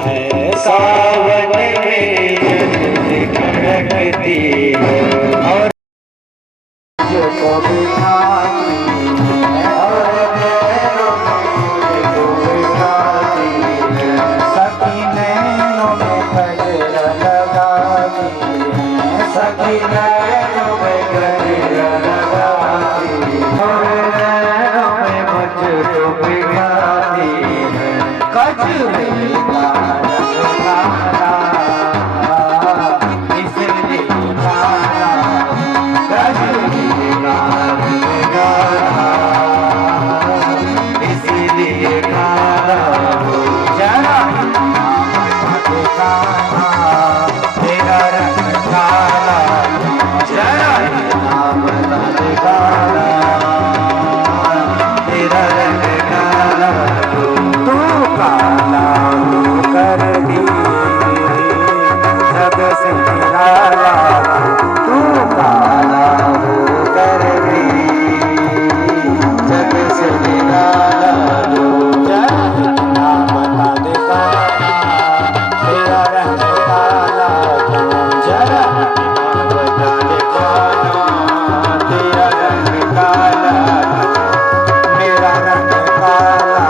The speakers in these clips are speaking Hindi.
है, सावन में जल खड़कती है और जो को बिठाती है और नैनों में जो बिठाती है, सखी नैनों में गजरा लगाती है, सखी नैनों में गजरा लगाती है और नैनों में मुझको बिठाती है। कजरे का रंग काला इसलिए काला, कजरे का रंग काला इसलिए काला, जरा काला तेरा रंग काला, जरा नाम बता काला तेरा रंग काला, तू काला हो कर दी जग से निराला, तू काला हो कर दी जग से निराला, जरा बता दे काला तेरा रंग काला, जरा बता दे काला तेरा रंग काला, मेरा रंग काला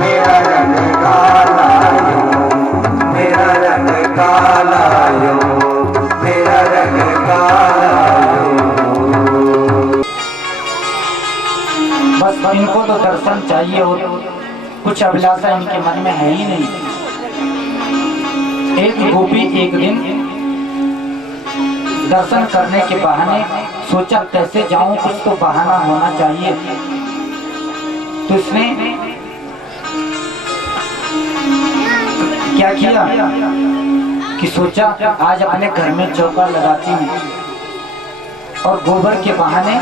मेरा रंग काला मेरा रंग काला मेरा रंग काला। बस इनको तो दर्शन चाहिए और कुछ अभिलाषा इनके मन में है ही नहीं। एक गोपी एक दिन दर्शन करने के बहाने सोचा कैसे जाऊं, कुछ तो बहाना होना चाहिए। तो इसने क्या किया कि सोचा आज अपने घर में चौका लगाती हूँ और गोबर के बहाने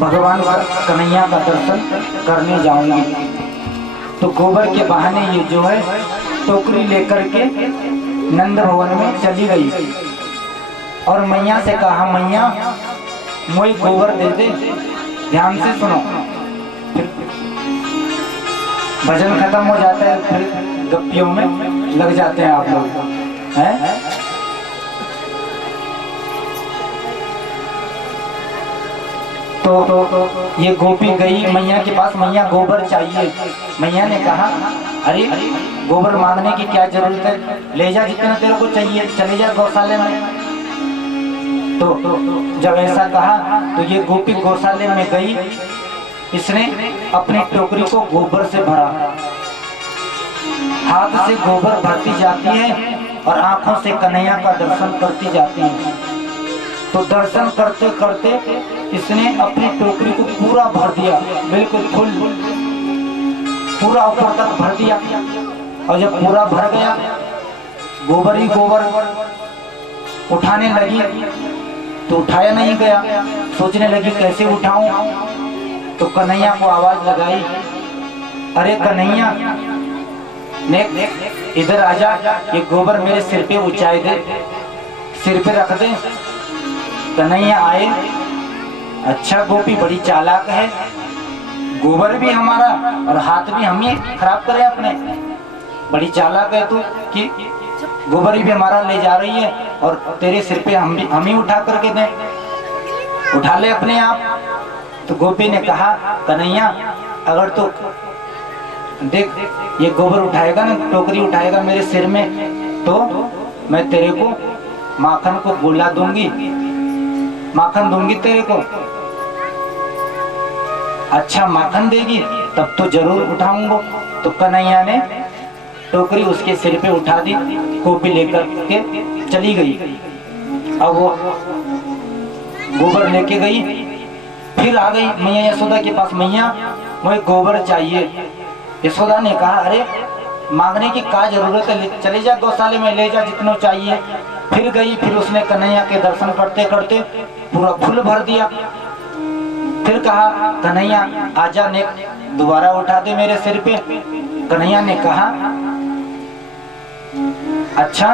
भगवान कन्हैया का दर्शन करने जाऊंगी। तो गोबर के बहाने ये जो है टोकरी लेकर के नंद भवन में चली गई और मैया से कहा, मैया मुझे गोबर दे दे। ध्यान से सुनो, फिर भजन खत्म हो जाता है, फिर गप्पियों में लग जाते हैं आप लोग हैं। तो ये गोपी गई मैया के पास, मैया गोबर चाहिए। मैया ने कहा, अरे गोबर मांगने की क्या जरूरत है, ले जा जितना तेरे को चाहिए, चले जा गौशाले में। तो जब ऐसा कहा तो ये गोपी गौशाले में गई, इसने अपनी टोकरी को गोबर से भरा, हाथ से गोबर भरती जाती है और आंखों से कन्हैया का दर्शन करती जाती है। तो दर्शन करते करते इसने अपनी टोकरी को पूरा भर दिया, बिल्कुल फुल पूरा ऊपर तक भर दिया। और जब पूरा भर गया, गोबर ही गोबर उठाने लगी तो उठाया नहीं गया, सोचने लगी कैसे उठाऊं। तो कन्हैया को आवाज लगाई, अरे कन्हैया इधर आजा, ये गोबर मेरे सिर पे ऊंचाई दे, सिर पे रख दे। कन्हैया आए, अच्छा गोपी बड़ी चालाक है, गोबर भी हमारा और हाथ भी हम ही खराब करे अपने, बड़ी चालाक है तू कि गोबर भी हमारा ले जा रही है और तेरे सिर पे हम ही उठा करके दें, उठा ले अपने आप। तो गोपी ने कहा, कन्हैया अगर तो देख ये गोबर उठाएगा ना, टोकरी उठाएगा मेरे सिर में, तो मैं तेरे को माखन को गोला दूंगी, माखन दूंगी तेरे को। अच्छा माखन देगी तब तो जरूर उठाऊंगा। तो कन्हैया ने टोकरी उसके सिर पे उठा दी, गोपी लेकर के चली गई। अब वो गोबर लेके गई, फिर आ गई मैया यशोदा के पास, मैया मुझे गोबर चाहिए। यशोदा ने कहा, अरे मांगने की क्या जरूरत है, चले जा गौशाले में ले जा जितना चाहिए। फिर गई, फिर उसने कन्हैया के दर्शन करते करते पूरा फूल भर दिया। फिर कहा, कन्हैया आजा ने दोबारा उठा दे मेरे सिर पे। कन्हैया ने कहा, अच्छा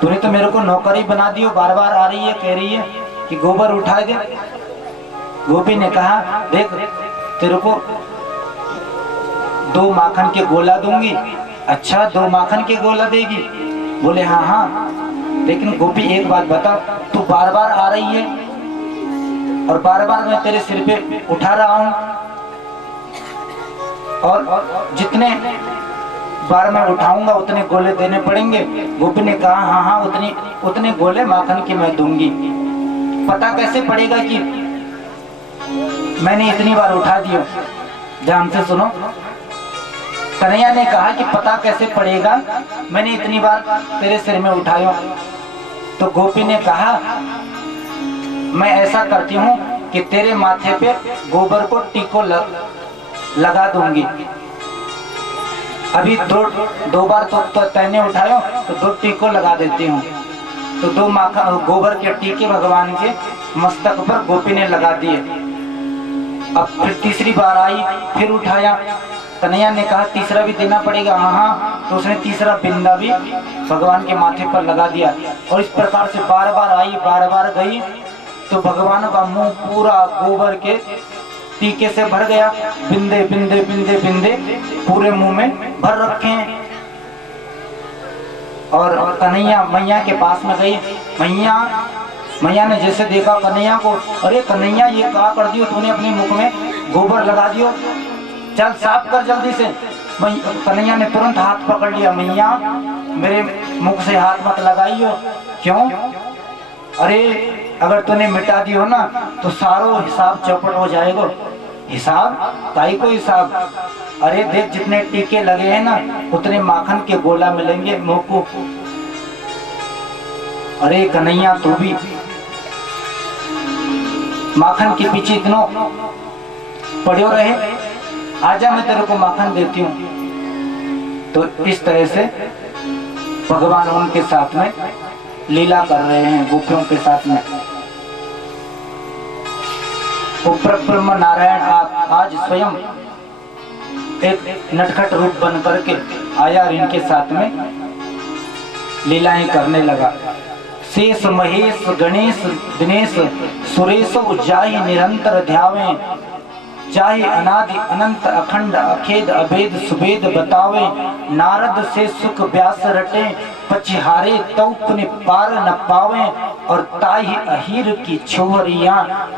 तूने तो मेरे को नौकरी बना दी, बार बार आ रही है, कह रही है कि गोबर उठा दे। गोपी ने कहा, देख तेरे को 2 माखन के गोला दूंगी। अच्छा 2 माखन के गोला देगी? बोले हाँ हाँ, लेकिन गोपी एक बात बता, तू बार बार आ रही है और बार बार मैं तेरे सिर पे उठा रहा हूं, और जितने बार मैं उठाऊंगा उतने गोले देने पड़ेंगे। गोपी ने कहा हाँ हाँ, उतने गोले माखन के मैं दूंगी। पता कैसे पड़ेगा कि मैंने इतनी बार उठा दिया? ध्यान से सुनो। कन्हैया ने कहा कि पता कैसे पड़ेगा मैंने इतनी बार तेरे सिर में उठाया? तो गोपी ने कहा मैं ऐसा करती हूँ कि तेरे माथे पे गोबर को टीको लगा दूंगी। अभी दो बार तो तैने उठायो तो 2 टीको लगा देती हूँ। तो 2 गोबर के टीके भगवान के मस्तक पर गोपी ने लगा दिए। अब फिर तीसरी बार आई, फिर उठाया। कन्हैया ने कहा तीसरा भी देना पड़ेगा? हाँ हाँ। तो उसने तीसरा बिंदा भी भगवान के माथे पर लगा दिया। और इस प्रकार से बार बार आई, बार बार गई, तो भगवान का मुंह पूरा गोबर के टीके से भर गया। बिंदे बिंदे बिंदे बिंदे पूरे मुंह में भर रखे हैं। और कन्हैया मैया के पास में गई। मैया ने जैसे देखा कन्हैया को, अरे कन्हैया ये क्या कर दियो तूने, अपने मुख में गोबर लगा दियो, चल साफ कर जल्दी से। कन्हैया ने तुरंत हाथ पकड़ लिया, मैया मेरे मुख से हाथ मत लगाइयो। क्यों? अरे अगर तूने मिटा दियो ना तो सारो हिसाब चौपट हो जाएगा। हिसाब? ताई को हिसाब? अरे देख जितने टीके लगे हैं ना उतने माखन के गोला मिलेंगे मुंह को। अरे कन्हैया तू भी माखन के पीछे इतना पड़े रहे, आजा मैं तेरे को माखन देती हूँ। तो इस तरह से भगवान उनके साथ में लीला कर रहे हैं, गोपियों के साथ में। ब्रह्म नारायण आज स्वयं एक नटखट रूप बन करके आया और इनके साथ में लीलाएं करने लगा। शेष महेश गणेश दिनेश सुरेश जाहि निरंतर ध्यावे, चाहे अनादि अनंत अखंड अखेद अभेद सुभेद बतावे। नारद से सुख व्यास रटे पछहारे तो पुनि पार न पावे। और ताही अहीर की छोहरिया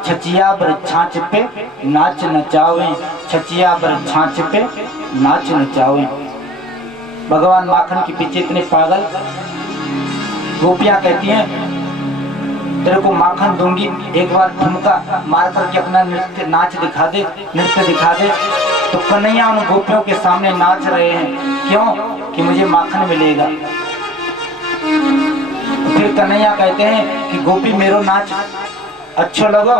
छचिया बर छाछ पे नाच नचावे, छचिया बर छाछ पे नाच नचावे। भगवान माखन के पीछे इतने पागल। गोपियां कहती हैं तेरे को माखन दूंगी, एक बार ठुमका मार करके अपना नृत्य नाच दिखा दे, नृत्य दिखा दे। तो कन्हैया उन गोपियों के सामने नाच रहे हैं। क्यों? कि मुझे माखन मिलेगा। फिर कन्हैया कहते हैं कि गोपी मेरो नाच अच्छा लगा?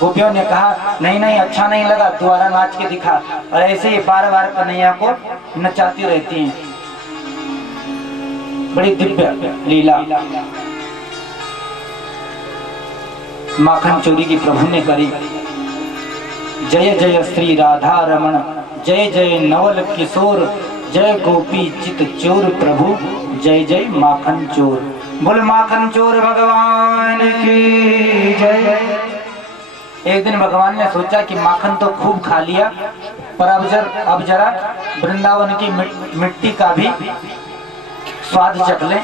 गोपियों ने कहा नहीं नहीं अच्छा नहीं लगा, दोबारा नाच के दिखा। और ऐसे ही बार बार कन्हैया को नचाती रहती हैं। बड़ी दिव्य लीला माखन चोरी की प्रभु ने करी। जय जय श्री राधा रमण, जय जय नवल किशोर, जय गोपी चित चोर प्रभु, जय जय माखन चोर। बोल माखन चोर भगवान की जय। एक दिन भगवान ने सोचा कि माखन तो खूब खा लिया, पर अब जरा वृंदावन की मिट्टी का भी स्वाद चख लें,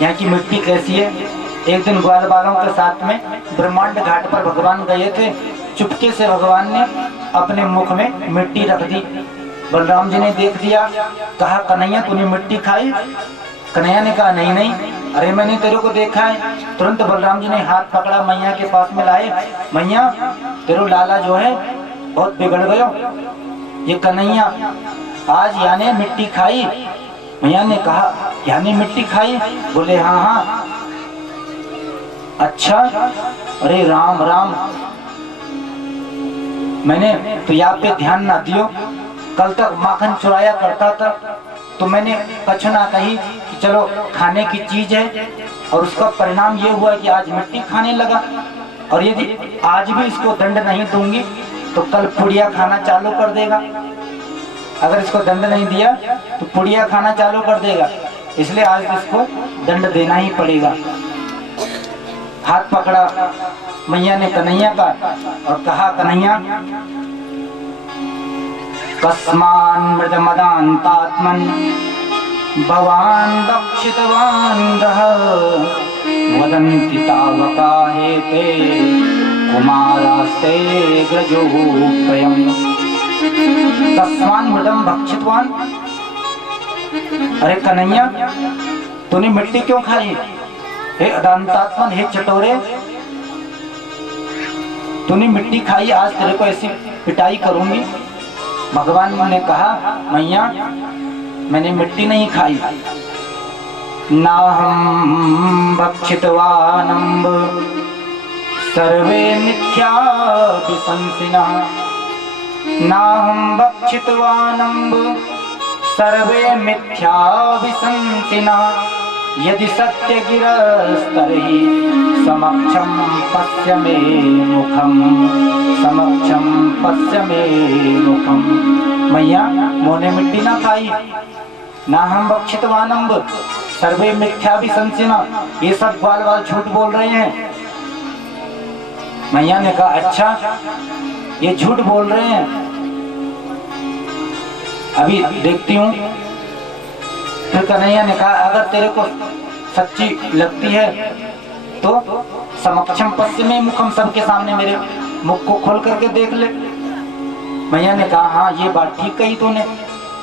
यहाँ की मिट्टी कैसी है। एक दिन ग्वाल बालों के साथ में ब्रह्मांड घाट पर भगवान गए थे। चुपके से भगवान ने अपने मुख में मिट्टी रख दी। बलराम जी ने देख दिया, कहा कन्हैया तूने मिट्टी खाई? कन्हैया ने कहा नहीं नहीं, अरे मैंने तेरे को देखा है। तुरंत बलराम जी ने हाथ पकड़ा, मैया के पास में लाए। मैया तेरो लाला जो है बहुत बिगड़ गयो, ये कन्हैया आज यानी मिट्टी खाई। मैया ने कहा यानी मिट्टी खाई? बोले हाँ हाँ। अच्छा, अरे राम राम, मैंने तो यहाँ पे ध्यान ना दियो। कल तक माखन चुराया करता था तो मैंने कछु ना कही कि चलो खाने की चीज है, और उसका परिणाम ये हुआ कि आज मिट्टी खाने लगा। और यदि आज भी इसको दंड नहीं दूंगी तो कल पुड़िया खाना चालू कर देगा। अगर इसको दंड नहीं दिया तो पुड़िया खाना चालू कर देगा, इसलिए आज इसको दंड देना ही पड़ेगा। हाथ पकड़ा मैया ने कन्हैया का और कहा कन्हैया कस्मान् मृदमदान्तात्मन् भवान् भक्षितवान् रः वदन्ति तावकाहेते कुमारास्ते ग्रजोऽप्ययम्। कस्मान् मृदम भक्षितवान्, अरे कन्हैया तूने मिट्टी क्यों खाई? हे अदांतात्मन, हे चटोरे, तूने मिट्टी खाई, आज तेरे को ऐसी पिटाई करूंगी। भगवान ने कहा मैया मैंने मिट्टी नहीं खाई। नाहं भक्षितवानम्ब सर्वे मिथ्या विशंसिनः। नाहं भक्षितवानम्ब सर्वे मिथ्या विशंसिनः। यदि सत्य गिरस्तर्हि समक्षं पश्य मे मुखम्, समक्षं पश्य मे मुखम्। मैया मोने मिट्टी ना खाई, ना हम भक्षितवानम्ब सर्वे मिथ्या विशंसिनः। ये सब ग्वाल वाल झूठ बोल रहे हैं। मैया ने कहा अच्छा ये झूठ बोल रहे हैं, अभी देखती हूँ। फिर कन्हैया ने कहा अगर तेरे को सच्ची लगती है तो समक्षम पश्चिमी मुखम, सबके सामने मेरे मुख को खोल करके देख ले। मैया ने कहा हाँ ये बात ठीक कही तूने,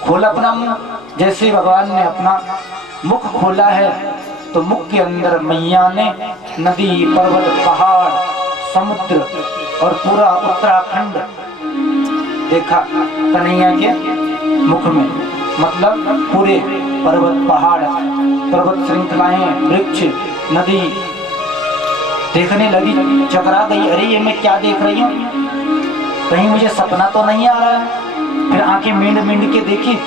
खोल अपना मुंह। जैसे भगवान ने अपना मुख खोला है तो मुख के अंदर मैया ने नदी, पर्वत, पहाड़, समुद्र और पूरा उत्तराखंड देखा कन्हैया के मुख में। मतलब पूरे पर्वत, पहाड़, पर्वत श्रृंखलाएं, वृक्ष, नदी देखने लगी, चकरा गई। अरे ये मैं क्या देख रही हूँ, कहीं मुझे सपना तो नहीं आ रहा है। फिर आंखें मींड मींड के देखी,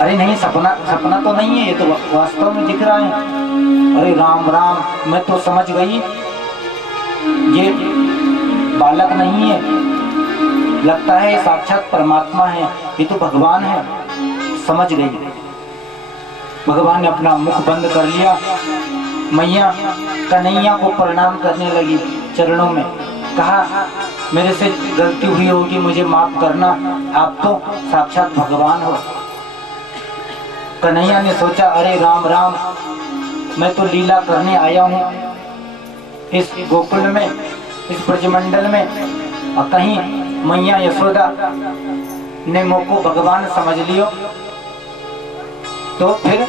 अरे नहीं सपना तो नहीं है, ये तो वास्तव में दिख रहा है। अरे राम राम, मैं तो समझ गई ये बालक नहीं है, लगता है ये साक्षात परमात्मा है, ये तो भगवान है। समझ गई। भगवान ने अपना मुख बंद कर लिया। मैया कन्हैया को प्रणाम करने लगी चरणों में, कहा मेरे से गलती हुई होगी, मुझे माफ करना, आप तो साक्षात भगवान हो। कन्हैया ने सोचा अरे राम राम, मैं तो लीला करने आया हूँ इस गोकुल में, इस ब्रजमंडल में, और कहीं मैया यशोदा ने मुझको भगवान समझ लियो तो फिर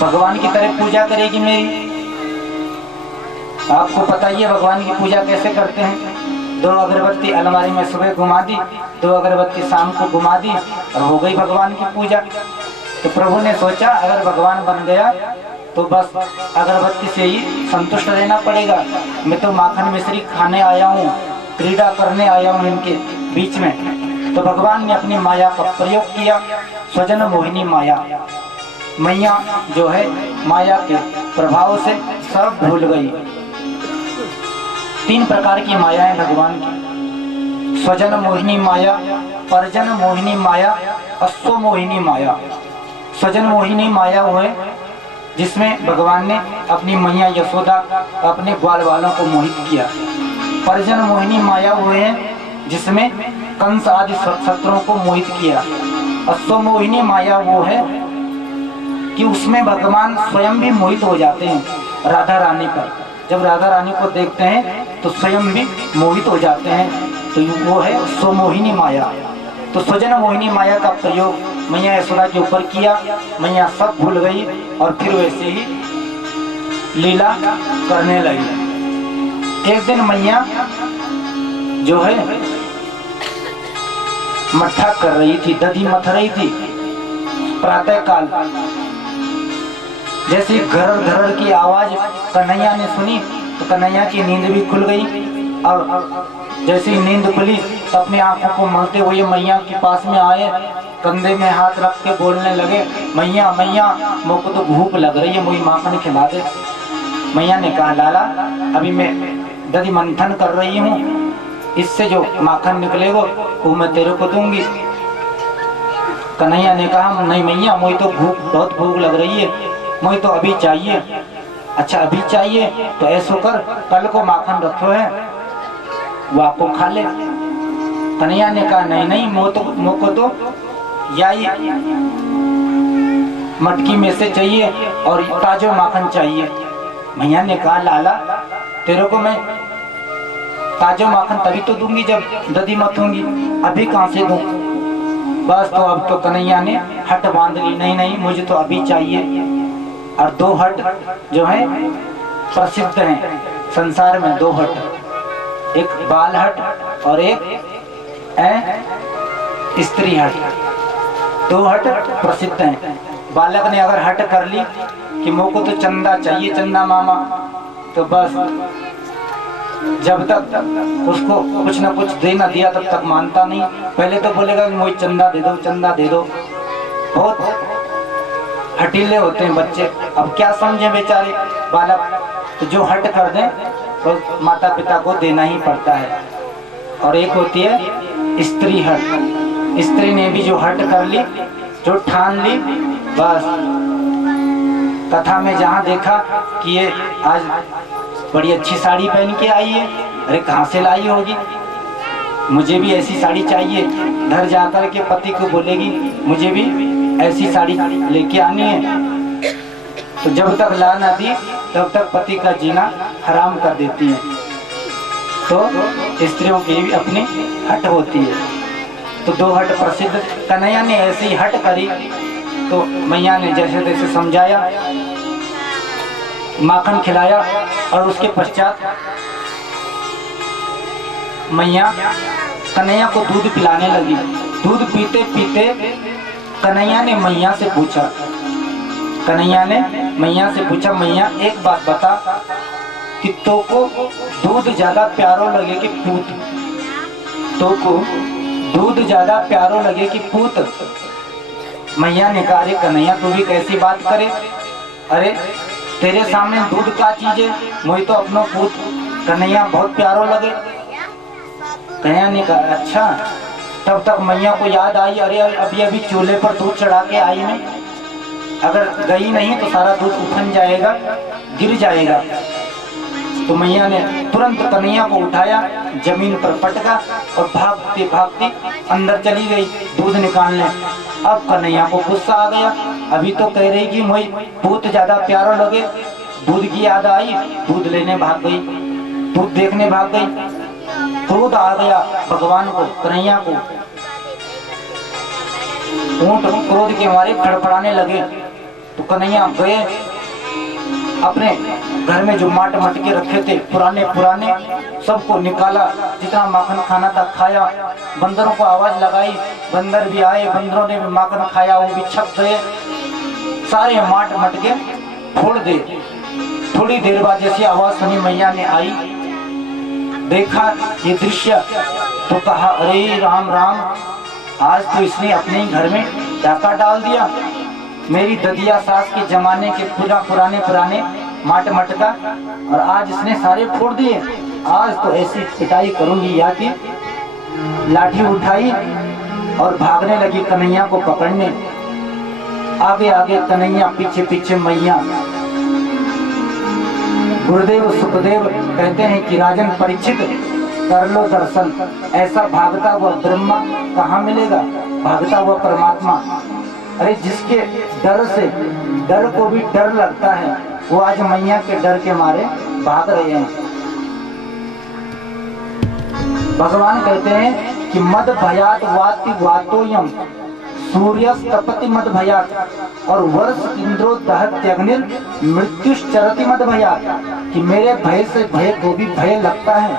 भगवान की तरह पूजा करेगी मेरी। आपको पता ही है भगवान की पूजा कैसे करते हैं। 2 अगरबत्ती अलमारी में सुबह घुमा दी, 2 अगरबत्ती शाम को घुमा दी और हो गई भगवान की पूजा। तो प्रभु ने सोचा अगर भगवान बन गया तो बस अगरबत्ती से ही संतुष्ट रहना पड़ेगा। मैं तो माखन मिश्री खाने आया हूँ, क्रीड़ा करने आया हूँ इनके बीच में। तो भगवान ने अपनी माया का प्रयोग किया, स्वजन मोहिनी माया। मैया जो है माया के प्रभाव से सब भूल गई। 3 प्रकार की माया है भगवान की, स्वजन मोहिनी माया, परजन मोहिनी माया, अश्व मोहिनी माया। स्वजन मोहिनी माया वो है जिसमें भगवान ने अपनी मैया यशोदा, अपने ग्वाल वालों को मोहित किया। परजन मोहिनी माया वो है जिसमें कंस आदि शत्रुओं को मोहित किया। अश्व मोहिनी माया वो है कि उसमें भगवान स्वयं भी मोहित हो जाते हैं राधा रानी पर। जब राधा रानी को देखते हैं तो स्वयं भी मोहित हो जाते हैं, तो वो है स्वमोहिनी माया। तो स्वजन मोहिनी माया का प्रयोग मैया यशोदा के ऊपर किया। मैया सब भूल गई और फिर वैसे ही लीला करने लगी। एक दिन मैया जो है मट्ठा कर रही थी, दधी मथ रही थी। प्रातः काल जैसे घरर घरर की आवाज कन्हैया ने सुनी तो कन्हैया की नींद भी खुल गई। और जैसे ही नींद खुली तो अपनी आंखों को मलते हुए मैया के पास में आए, कंधे में हाथ रख के बोलने लगे मैया मैया मुझको तो भूख लग रही है, मुझे माखन खिला दे। मैया ने कहा लाला अभी मैं दधी मंथन कर रही हूँ, इससे जो माखन निकलेगा वो मैं तेरे को दूंगी। कन्हैया ने कहा नहीं मैया मुझे तो बहुत भूख लग रही है, मुझे तो अभी चाहिए। अच्छा अभी चाहिए तो ऐसा कर, कल को माखन रखो है वो आपको खा ले। कन्हैया ने कहा नहीं नहीं, मोको तो यही मटकी में से चाहिए और ताजो माखन चाहिए। मैया ने कहा लाला तेरे को मैं ताजो माखन तभी तो दूंगी जब दधी मत होंगी, अभी कहाँ से दूं। बस तो अब तो कन्हैया ने हट बांध ली, नहीं नहीं मुझे तो अभी चाहिए। और 2 हट जो है प्रसिद्ध हैं संसार में, 2 हट, एक बाल हट और एक स्त्री हट। 2 हट प्रसिद्ध हैं। बालक ने अगर हट कर ली कि मोको तो चंदा चाहिए, चंदा मामा, तो बस जब तक उसको कुछ ना कुछ दे ना दिया तब तक मानता नहीं। पहले तो बोलेगा कि मुझे चंदा दे दो, चंदा दे दो। बहुत हटीले होते हैं बच्चे, अब क्या समझे बेचारे बालक। तो जो हट कर दें तो माता पिता को देना ही पड़ता है। और एक होती है स्त्री हट, स्त्री ने भी जो हट कर ली, जो ठान ली, बस कथा में जहाँ देखा कि ये आज बड़ी अच्छी साड़ी पहन के आई है, अरे कहाँ से लाई होगी, मुझे भी ऐसी साड़ी चाहिए। घर जाकर के पति को बोलेगी मुझे भी ऐसी साड़ी लेके आनी है। तो जब तक ला ना दी तब तक पति का जीना हराम कर देती है। तो स्त्रियों की भी अपनी हट होती है। तो 2 हट प्रसिद्ध। कन्हैया ने ऐसी हट करी तो मैया ने जैसे तैसे समझाया, माखन खिलाया और उसके पश्चात मैया कन्हैया को दूध पिलाने लगी। दूध पीते पीते कन्हैया ने मैया से पूछा, कन्हैया ने मैया से पूछा, मैया एक बात बता कि तो को दूध ज्यादा प्यारो लगे कि पूत? तो को दूध ज्यादा प्यारो लगे कि पूत? मैया ने कहा अरे कन्हैया तू भी कैसी बात करे, अरे तेरे सामने दूध का चीज है, मुझे तो अपनो पूत कन्हैया बहुत प्यारो लगे। कन्हैया ने कहा अच्छा। तब तक मैया को याद आई, अरे अभी अभी चूल्हे पर दूध चढ़ा के आई मैं, अगर गई नहीं तो सारा दूध उफन जाएगा, गिर जाएगा। तो मैया ने तुरंत कन्हैया को उठाया, जमीन पर पटका और भागती भागती अंदर चली गई दूध निकालने। अब कन्हैया को गुस्सा आ गया, अभी तो कह रही कि मुझे दूध ज्यादा प्यारा लगे, दूध की याद आई, दूध लेने भाग गई, दूध देखने भाग गई। क्रोध आ गया भगवान को, कन्हैया को। ऊंट क्रोध के मारे फड़फड़ाने लगे। तो कन्हैया गए अपने घर में जो माट मटके रखे थे पुराने पुराने, सबको निकाला, जितना माखन खाना था खाया। बंदरों को आवाज लगाई, बंदर भी आए, बंदरों ने भी माखन खाया, वो भी छप गए। सारे माट मटके फोड़ दे। थोड़ी देर बाद जैसी आवाज सुनी मैया ने आई, देखा ये दृश्य तो कहा अरे राम राम, आज तो इसने अपने ही घर में डाका डाल दिया। मेरी ददिया सास के जमाने के पुराने पुराने माट मटका, और आज इसने सारे फोड़ दिए। आज तो ऐसी पिटाई करूंगी। या कि लाठी उठाई और भागने लगी कन्हैया को पकड़ने। आगे आगे कन्हैया, पीछे पीछे मैया। गुरुदेव सुखदेव कहते हैं कि राजन परीक्षित कर लो दर्शन, ऐसा भागता हुआ ब्रह्मा कहाँ मिलेगा, भागता हुआ परमात्मा। अरे जिसके डर से डर को भी डर लगता है, वो आज मैया के डर के मारे भाग रहे हैं। भगवान कहते हैं कि मद भयात वाति वातोयम सूर्यस्तपति मद भयात, और वर्ष इंद्रो दहत्यग्निर मृत्युश्चरति मद भयात, कि मेरे भय से भय को भी भय लगता है,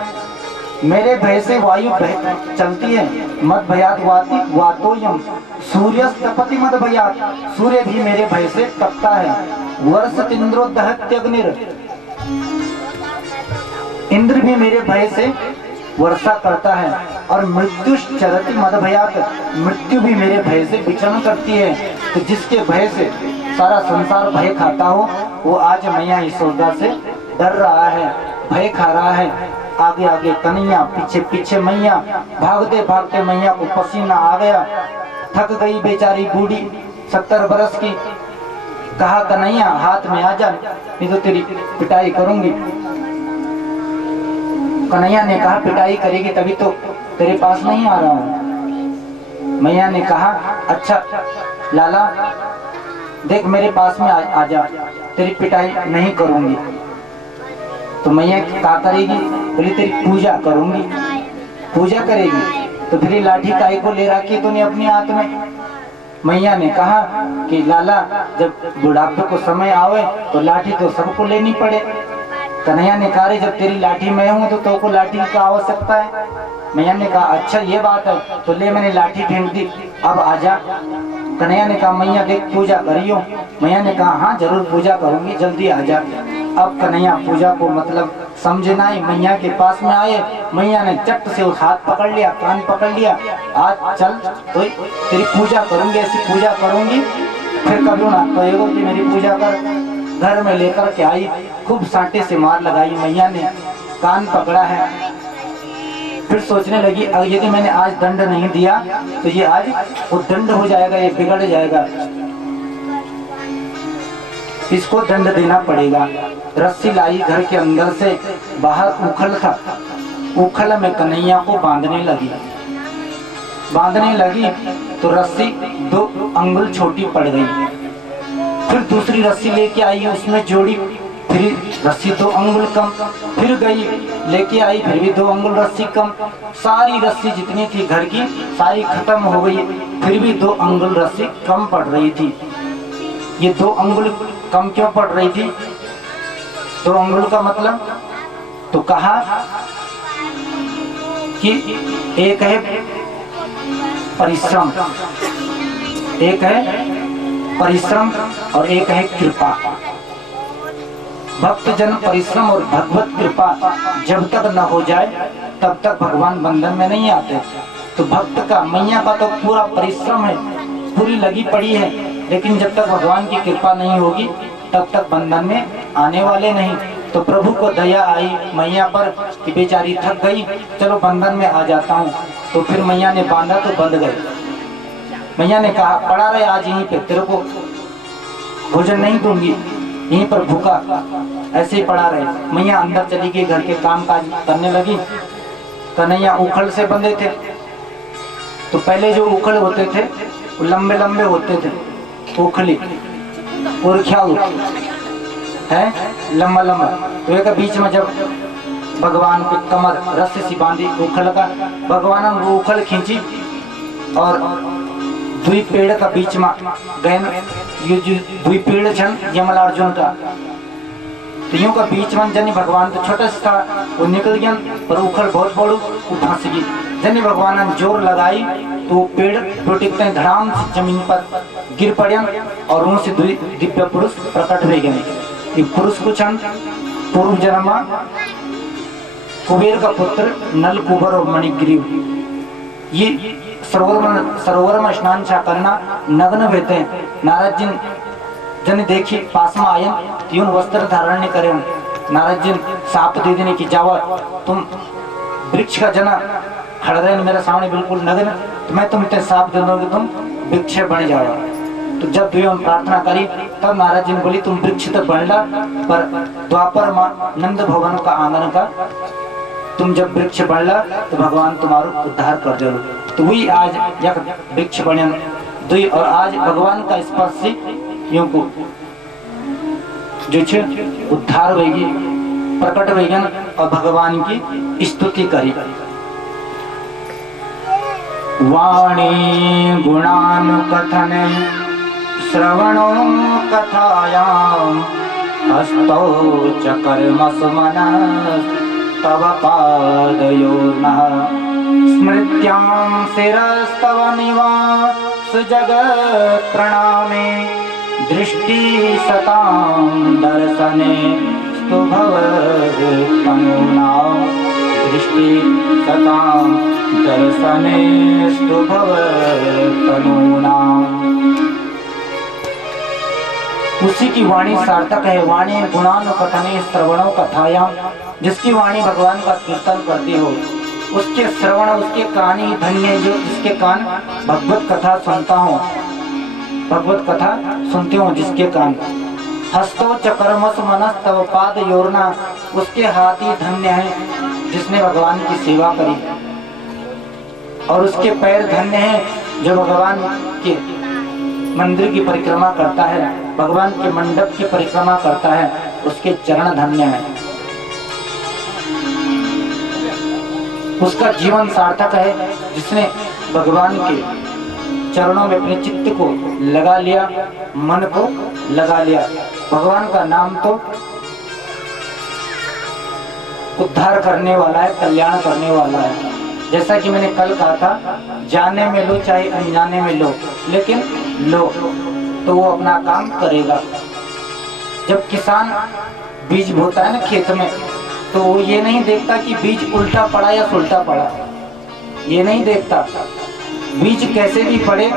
मेरे भय से वायु भय चलती है। मद भयात वाति वातोयम सूर्यस्तपति मद भयात, सूर्य भी मेरे भय से तपता है। वर्ष इंद्रो दहत्यग्निर, इंद्र भी मेरे भय से वर्षा करता है। और मृत्युश्चरति मद भयात, मृत्यु भी मेरे भय से विचरण करती है। तो जिसके भय से सारा संसार भय खाता हो, वो आज मैया यशोदा से डर रहा है, भय खा रहा है। आगे आगे कन्हैया, पीछे पीछे मैया। भागते भागते मैया को पसीना आ गया, थक गई बेचारी बूढ़ी 70 बरस की। कहा कन्हैया हाथ में आ जा, नहीं तो तेरी पिटाई करूंगी। कन्हैया ने कहा पिटाई करेगी तभी तो तेरे पास नहीं आ रहा हूँ। मैया ने कहा अच्छा लाला देख मेरे पास में आ जा, तेरी पिटाई नहीं करूंगी। तो मैया क्या करेगी? बोली तेरी पूजा करूंगी। पूजा करेगी तो फिर ये लाठी काहे को ले रखी तूने अपने हाथ में? मैया ने कहा कि लाला जब बुढ़ापे को समय आवे तो लाठी तो सबको लेनी पड़े। कन्हैया ने कहा जब तेरी लाठी मैं हूँ तो तेरे को लाठी की आवश्यकता है। मैया ने कहा अच्छा ये बात है, तो ले मैंने लाठी फेंक दी, अब आजा। कन्हैया ने कहा मैया देख पूजा करियो। मैया ने कहा हाँ जरूर पूजा करूंगी, जल्दी आजा। अब कन्हैया पूजा को मतलब समझे ना ही मैया के पास में आए। मैया ने चट से उस हाथ पकड़ लिया, कान पकड़ लिया, आज चल तो तेरी पूजा करूंगी, ऐसी पूजा करूंगी फिर कभी ना कहेगो कि मेरी पूजा कर। घर में लेकर के आई, खूब सांटे से मार लगाई मैया ने, कान पकड़ा है। फिर सोचने लगी यदि मैंने आज दंड नहीं दिया तो ये आज उद्दंड हो जाएगा, ये बिगड़ जाएगा, इसको दंड देना पड़ेगा। रस्सी लाई घर के अंदर से, बाहर उखल था, उखल में कन्हैया को बांधने लगी तो रस्सी 2 अंगुल छोटी पड़ गई। फिर दूसरी रस्सी लेके आई, उसमें जोड़ी, फिर रस्सी 2 अंगुल कम, फिर गई लेके आई, फिर भी 2 अंगुल रस्सी कम। सारी रस्सी जितनी थी घर की सारी खत्म हो गई, फिर भी 2 अंगुल रस्सी कम पड़ रही थी। ये 2 अंगुल कम क्यों पड़ रही थी? 2 अंगुल का मतलब तो कहा कि एक है परिश्रम, एक है परिश्रम और एक है कृपा। भक्त जन परिश्रम और भगवत कृपा जब तक न हो जाए तब तक भगवान बंधन में नहीं आते। तो भक्त का, मैया का तो पूरा परिश्रम है, पूरी लगी पड़ी है, लेकिन जब तक भगवान की कृपा नहीं होगी तब तक बंधन में आने वाले नहीं। तो प्रभु को दया आई मैया पर कि बेचारी थक गई, चलो बंधन में आ जाता हूँ। तो फिर मैया ने बांधा तो बंध गए। मैया ने कहा पड़ा रहे आज यहीं पे, तेरे को भोजन नहीं दूंगी, यहीं पर भूखा ऐसे ही पड़ा रहे। मैया अंदर चली गई, घर के काम काज करने लगी। कन्हैया उखल से बंधे थे, तो पहले जो उखल होते थे वो लंबे लंबे होते थे, उखली उरख्याल है लंबा लंबा। तो एक बीच में जब भगवान की कमर रस्सी सी बांधी उखल का, भगवान ने वो उखल खींची और 2 पेड़ का बीच में गए। ये जो 2 पेड़ छन यमल अर्जुन का, तो यूं का बीच में जनी भगवान तो छोटा सा था वो निकल गया, पर उखल बहुत बड़ू वो फंस गई। जनी भगवान ने जोर लगाई तो वो पेड़ टूटते धड़ाम से जमीन पर गिर पड़े और उनसे 2 दिव्य पुरुष प्रकट हो गए। ये पुरुष को छन पूर्व जन्म कुबेर का पुत्र नल कुबर और मणिग्रीव। ये सरोवर में स्नान छा करना नग्न रहते हैं। नारद जी जन देखी पास में आयन तीन वस्त्र धारण नहीं करे। नारद जी साप दे देने की जावा, तुम वृक्ष का जना खड़ा रहे मेरे सामने बिल्कुल नग्न, तो मैं तुम इतने साप दे दोगे तुम वृक्ष बन जाओ। तो जब भी हम प्रार्थना करी तब नारद जी ने बोली तुम वृक्ष तो बन ला, पर द्वापर नंद भवन का आंगन का तुम जब वृक्ष बढ़ला तो भगवान तुम्हारा उद्धार कर दे। तो वही आज यक वृक्ष बने 2 और आज भगवान का स्पर्श से यूं को जो छे उद्धार होगी, प्रकट होगी और भगवान की स्तुति करी। वाणी गुणानुकथन श्रवणो कथायां हस्तौ च कर्मसु मनः तव पादयोर्नः स्मृत्यां शिरस्तव निवास जगत् प्रणामे दृष्टि सतां दर्शने स्तु भवतनूनां दृष्टि सतां दर्शने स्तु भवतनूनां। उसी की वाणी सार्थक है। वाणी गुणानुकथने श्रवणों कथायां, जिसकी वाणी भगवान का कीर्तन करती हो उसके श्रवण, उसके कान ही धन्य जो जिसके कान भगवत कथा सुनता हो, भगवत कथा सुनते हो जिसके कान। हस्तो च कर्मस मनस तव पाद योरना, उसके हाथ ही धन्य है जिसने भगवान की सेवा करी। और उसके पैर धन्य हैं जो भगवान के मंदिर की परिक्रमा करता है, भगवान के मंडप की परिक्रमा करता है, उसके चरण धन्य हैं। उसका जीवन सार्थक है जिसने भगवान के चरणों में अपने चित्त को लगा लिया, मन को लगा लिया। भगवान का नाम तो उद्धार करने वाला है, कल्याण करने वाला है। जैसा कि मैंने कल कहा था, जाने में लो चाहे अनजाने में लो, लेकिन लो तो वो अपना काम करेगा। जब किसान बीज बोता है ना खेत में, तो वो ये नहीं देखता कि बीज उल्टा पड़ा या सुल्टा पड़ा, ये नहीं देखता। बीज कैसे भी पड़े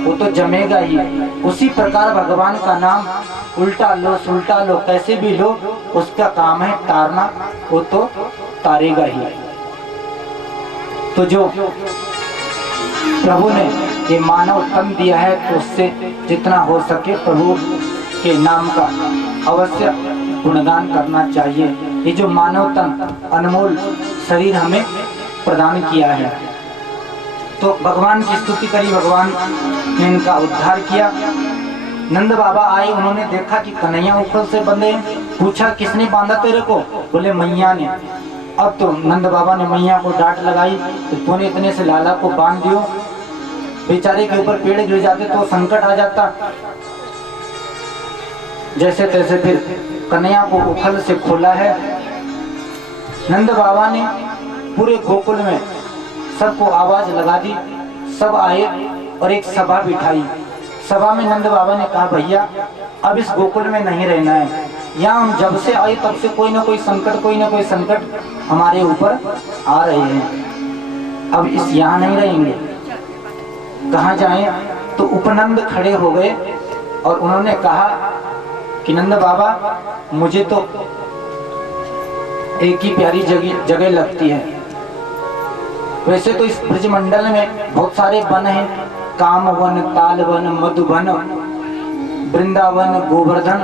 वो तो जमेगा ही। उसी प्रकार भगवान का नाम उल्टा लो सुल्टा लो कैसे भी लो, उसका काम है तारना, वो तो तारेगा ही। तो जो प्रभु ने ये मानव तन दिया है, तो उससे जितना हो सके प्रभु के नाम का अवश्य गुणगान करना चाहिए। ये जो मानव तन अनमोल शरीर हमें प्रदान किया है, तो भगवान की स्तुति करी, भगवान ने इनका उद्धार किया। नंद बाबा आए, उन्होंने देखा कि कन्हैया ऊपर से बंधे। पूछा किसने बांधा तेरे को? बोले मैया ने। अब तो नंद बाबा ने मैया को डांट लगाई, तो तूने इतने से लाला को बांध दियो, बेचारे के ऊपर पेड़ गिर जाते तो संकट आ जाता। जैसे तैसे फिर कन्हैया को उखल से खोला है। नंद बाबा ने पूरे गोकुल में सबको आवाज लगा दी, सब आए और एक सभा बिठाई। सभा में नंद बाबा ने कहा, भैया अब इस गोकुल में नहीं रहना है, यहाँ हम जब से आए तब से कोई ना कोई संकट हमारे ऊपर आ रहे हैं। अब इस यहाँ नहीं रहेंगे, कहाँ जाएं? तो उपनंद खड़े हो गए और उन्होंने कहा कि नंद बाबा मुझे तो एक ही प्यारी जगह लगती है। वैसे तो इस ब्रजमंडल में बहुत सारे वन हैं, कामवन, तालवन, मधुवन, वृंदावन, गोवर्धन,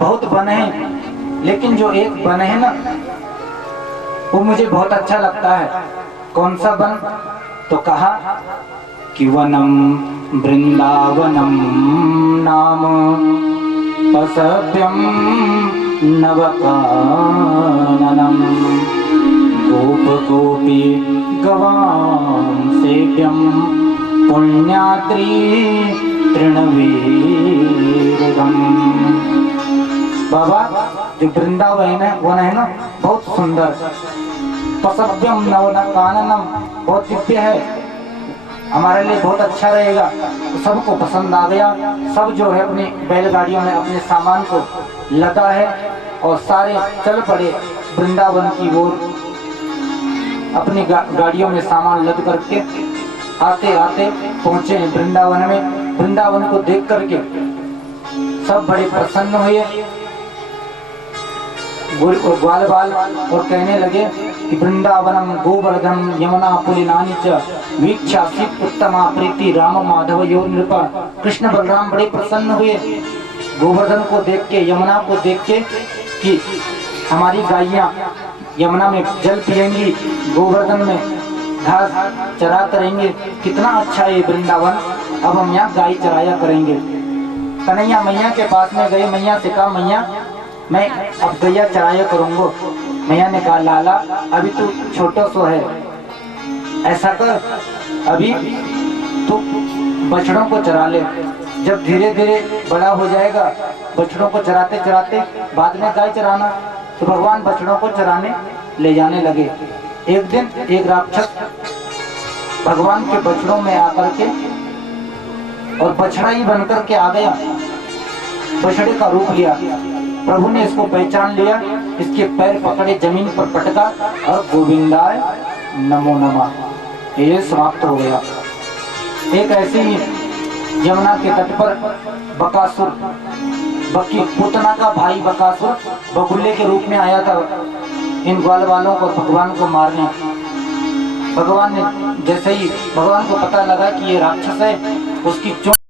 बहुत वन हैं, लेकिन जो एक वन है ना, वो मुझे बहुत अच्छा लगता है। कौन सा वन? तो कहा कि वनम वृंदावनम नाम पसव्यम नवकाननम गोप गोपी गवां सेव्यम पुण्याद्रि तृणवीरम। बाबा जो वृंदावन है ना, बहुत सुंदर, पसव्यम नवकाननम, बहुत दिव्य है, हमारे लिए बहुत अच्छा रहेगा। तो सबको पसंद आ गया। सब जो है अपनी बैलगाड़ियों में अपने सामान को लदा है और सारे चल पड़े वृंदावन की ओर। अपनी गाड़ियों में सामान लद करके आते आते पहुंचे वृंदावन में। वृंदावन को देख करके सब बड़े प्रसन्न हुए, ग्वाल बाल, और कहने लगे कि वृंदावनम गोवर्धन यमुना पुलिनानि च वीक्षासित उत्तमा प्रीति राम माधव यो नृपा। कृष्ण बलराम बड़े प्रसन्न हुए गोवर्धन को देख के, यमुना को देख के, कि हमारी गायियां यमुना में जल पिएंगी, गोवर्धन में घास चरा करेंगे, कितना अच्छा है वृंदावन, अब हम यहाँ गाय चराया करेंगे। कन्हैया मैया के पास में गए, मैया से कहा, मैया मैं अब गैया चराया करूंगा। मैया ने कहा, लाला अभी तू छोटा सो है, ऐसा कर अभी तू बछड़ों को चरा ले, जब धीरे धीरे बड़ा हो जाएगा बछड़ों को चराते चराते बाद में गाय चराना। तो भगवान बछड़ों को चराने ले जाने लगे। एक दिन एक राक्षस भगवान के बछड़ों में आकर के और बछड़ा ही बनकर के आ गया, बछड़े का रूप लिया। प्रभु ने इसको पहचान लिया, इसके पैर पकड़े, जमीन पर पटका और गोविंदाय नमो नमः, ये समाप्त हो गया। एक ऐसे ही यमुना के तट पर बकासुर, बकी पुतना का भाई बकासुर बगुल्ले के रूप में आया था इन ग्वाल वालों को भगवान को मारने। भगवान ने जैसे ही भगवान को पता लगा कि ये राक्षस है, उसकी